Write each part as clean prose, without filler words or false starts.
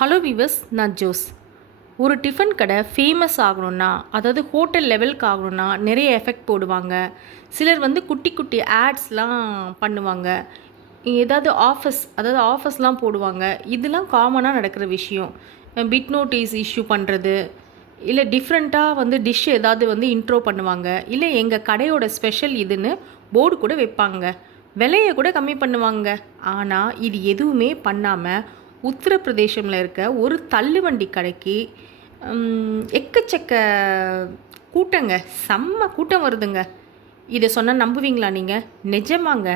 Hello விவஸ், நான் Jose. ஒரு tiffin கடை ஃபேமஸ் ஆகணும்னா, அதாவது ஹோட்டல் லெவலுக்கு ஆகணும்னா நிறைய எஃபெக்ட் போடுவாங்க. சிலர் வந்து குட்டி குட்டி ஆட்ஸ்லாம் பண்ணுவாங்க. ஏதாவது ஆஃபர்ஸ்லாம் போடுவாங்க. இதெல்லாம் காமனாக நடக்கிற விஷயம். பிட் நோட்டீஸ் இஷ்யூ பண்ணுறது, இல்லை டிஃப்ரெண்ட்டாக வந்து டிஷ் ஏதாவது வந்து இன்ட்ரோ பண்ணுவாங்க. இல்லை எங்கள் கடையோட ஸ்பெஷல் இதுன்னு போர்டு கூட வைப்பாங்க. விலையை கூட கம்மி பண்ணுவாங்க. ஆனால் இது எதுவுமே பண்ணாமல் உத்தரப்பிரதேசமில் இருக்க ஒரு தள்ளுவண்டி கடைக்கு எக்கச்சக்க கூட்டங்க, செம்ம கூட்டம் வருதுங்க. இதை சொன்னால் நம்புவீங்களா நீங்கள்? நிஜமாங்க.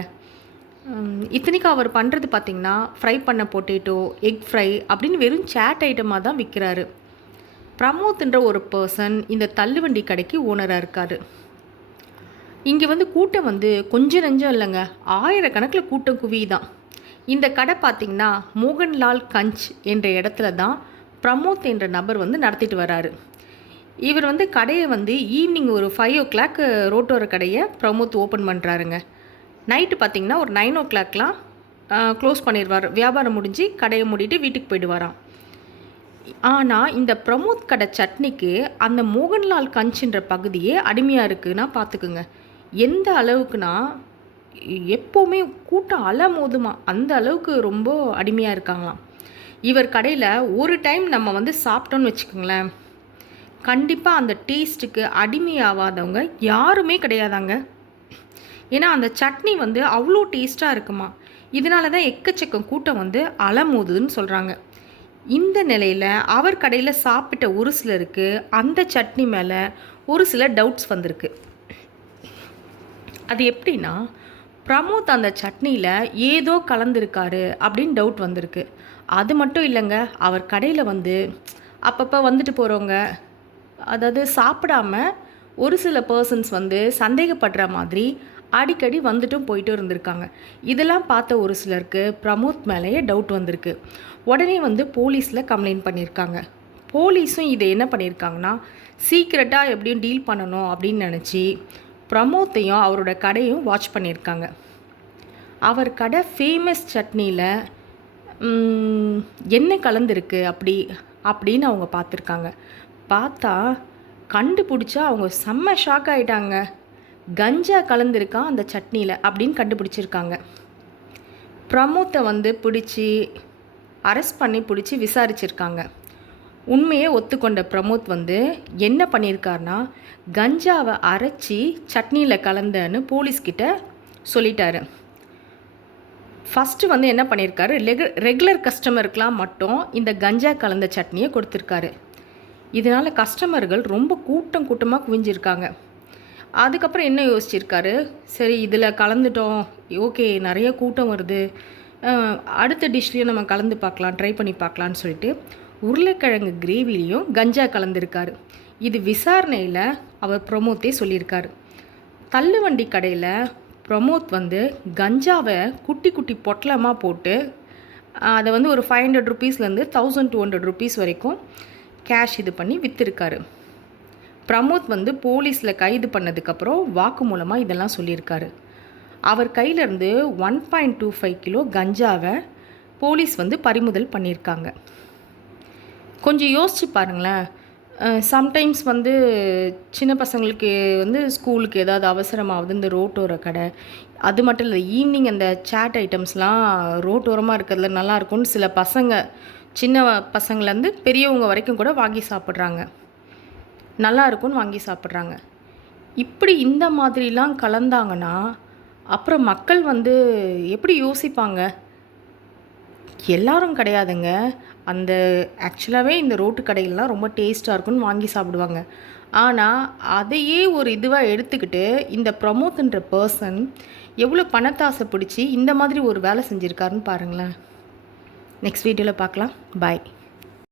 இத்தனைக்கும் அவர் பண்ணுறது பார்த்திங்கன்னா ஃப்ரை பண்ண பொட்டேட்டோ, எக் ஃப்ரை அப்படின்னு வெறும் சேட் ஐட்டமாக தான் விற்கிறாரு. பிரமோத்ன்ற ஒரு பர்சன் இந்த தள்ளுவண்டி கடைக்கு ஓனராக இருக்கார். இங்கே வந்து கூட்டம் வந்து கொஞ்சம் நெஞ்சம் இல்லைங்க, ஆயிரக்கணக்கில் கூட்டம் குவிதான். இந்த கடை பார்த்திங்கன்னா மோகன்லால் கஞ்ச் என்ற இடத்துல தான் பிரமோத் என்ற நபர் வந்து நடத்திட்டு வராரு. இவர் வந்து கடையை வந்து ஈவினிங் ஒரு 5 o'clock ரோட்டோர கடையை பிரமோத் ஓப்பன் பண்ணுறாருங்க. நைட்டு பார்த்திங்கன்னா ஒரு 9 o'clockலாம் க்ளோஸ் பண்ணிடுவார். வியாபாரம் முடிஞ்சு கடையை மூடிட்டு வீட்டுக்கு போயிடுவாராம். ஆனால் இந்த பிரமோத் கடை சட்னிக்கு அந்த மோகன்லால் கஞ்சுன்ற பகுதியே அடிமையாக இருக்குன்னா பார்த்துக்குங்க. எந்த அளவுக்குனா எப்போவுமே கூட்டம் அலமோதுமா, அந்த அளவுக்கு ரொம்ப அடிமையாக இருக்காங்களாம். இவர் கடையில் ஒரு டைம் நம்ம வந்து சாப்பிட்டோன்னு வச்சுக்கோங்களேன், கண்டிப்பாக அந்த டேஸ்ட்டுக்கு அடிமையாகாதவங்க யாருமே கிடையாதாங்க. ஏன்னா அந்த சட்னி வந்து அவ்வளோ டேஸ்ட்டாக இருக்குமா. இதனால தான் எக்கச்சக்கம் கூட்டம் வந்து அலமோதுன்னு சொல்கிறாங்க. இந்த நிலையில் அவர் கடையில் சாப்பிட்ட ஒரு சிலருக்கு அந்த சட்னி மேலே ஒரு சில டவுட்ஸ் வந்திருக்கு. அது எப்படின்னா, பிரமோத் அந்த சட்னியில் ஏதோ கலந்துருக்காரு அப்படின்னு டவுட் வந்திருக்கு. அது மட்டும் இல்லைங்க, அவர் கடையில் வந்து அப்பப்போ வந்துட்டு போகிறவங்க, அதாவது சாப்பிடாம ஒரு சில பர்சன்ஸ் வந்து சந்தேகப்படுற மாதிரி அடிக்கடி வந்துட்டும் போயிட்டும் இருந்திருக்காங்க. இதெல்லாம் பார்த்த ஒரு சிலருக்கு பிரமோத் மேலேயே டவுட் வந்திருக்கு. உடனே வந்து போலீஸில் கம்ப்ளைண்ட் பண்ணியிருக்காங்க. போலீஸும் இதை என்ன பண்ணியிருக்காங்கன்னா, சீக்ரெட்டாக எப்படியும் டீல் பண்ணணும் அப்படின்னு நினச்சி பிரமோத்தையும் அவரோட கடையும் வாட்ச் பண்ணியிருக்காங்க. அவர் கடை ஃபேமஸ் சட்னியில் என்ன கலந்துருக்கு அப்படின்னு அவங்க பார்த்துருக்காங்க. பார்த்தா கண்டுபிடிச்சா அவங்க செம்ம ஷாக் ஆகிட்டாங்க. கஞ்சா கலந்துருக்கா அந்த சட்னியில் அப்படின்னு கண்டுபிடிச்சிருக்காங்க. பிரமோத்தை வந்து அரெஸ்ட் பண்ணி பிடிச்சி விசாரிச்சிருக்காங்க. உண்மையை ஒத்துக்கொண்ட பிரமோத் வந்து என்ன பண்ணியிருக்காருனா, கஞ்சாவை அரைச்சி சட்னியில் கலந்தன்னு போலீஸ்கிட்ட சொல்லிட்டாரு. ஃபஸ்ட்டு வந்து என்ன பண்ணியிருக்காரு, ரெகுலர் கஸ்டமருக்கெலாம் மட்டும் இந்த கஞ்சா கலந்த சட்னியை கொடுத்துருக்காரு. இதனால் கஸ்டமர்கள் ரொம்ப கூட்டமாக குவிஞ்சிருக்காங்க. அதுக்கப்புறம் என்ன யோசிச்சிருக்காரு, சரி இதில் கலந்துட்டோம், ஓகே நிறைய கூட்டம் வருது, அடுத்த டிஷ்லேயும் நம்ம கலந்து பார்க்கலாம், ட்ரை பண்ணி பார்க்கலான்னு சொல்லிட்டு உருளைக்கிழங்கு கிரேவிலையும் கஞ்சா கலந்துருக்காரு. இது விசாரணையில் அவர் பிரமோத்தே சொல்லியிருக்காரு. தள்ளுவண்டி கடையில் பிரமோத் வந்து கஞ்சாவை குட்டி குட்டி பொட்டலமாக போட்டு அதை வந்து ஒரு 500 rupeesலேருந்து 1200 rupees வரைக்கும் கேஷ் இது பண்ணி விற்றுருக்காரு. பிரமோத் வந்து போலீஸில் கைது பண்ணதுக்கப்புறம் வாக்கு மூலமாக இதெல்லாம் சொல்லியிருக்காரு. அவர் கையிலேருந்து 1.25 கிலோ கஞ்சாவை போலீஸ் வந்து பறிமுதல் பண்ணியிருக்காங்க. கொஞ்சம் யோசிச்சு பாருங்களேன். சம்டைம்ஸ் வந்து சின்ன பசங்களுக்கு வந்து ஸ்கூலுக்கு ஏதாவது அவசரமாகுது, இந்த ரோட்டோர கடை, அது மட்டும் இல்லை ஈவினிங் அந்த சேட் ஐட்டம்ஸ்லாம் ரோட்டோரமாக இருக்கிறதுல நல்லாயிருக்கும்னு சில பசங்க, சின்ன பசங்கள்லேருந்து பெரியவங்க வரைக்கும் கூட வாங்கி சாப்பிட்றாங்க. நல்லா இருக்கும்னு வாங்கி சாப்பிட்றாங்க. இப்படி இந்த மாதிரிலாம் கலந்தாங்கன்னா அப்புறம் மக்கள் வந்து எப்படி யோசிப்பாங்க? எல்லாரும் கிடையாதுங்க. அந்த ஆக்சுவலாகவே இந்த ரோட்டு கடையிலலாம் ரொம்ப டேஸ்ட்டாக இருக்குன்னு வாங்கி சாப்பிடுவாங்க. ஆனால் அதையே ஒரு இதுவாக எடுத்துக்கிட்டு இந்த பிரமோத்ன்ற பர்சன் எவ்வளோ பணத்தாசை பிடிச்சி இந்த மாதிரி ஒரு வேலை செஞ்சுருக்காருன்னு பாருங்களேன். நெக்ஸ்ட் வீடியோவில் பார்க்கலாம். பாய்.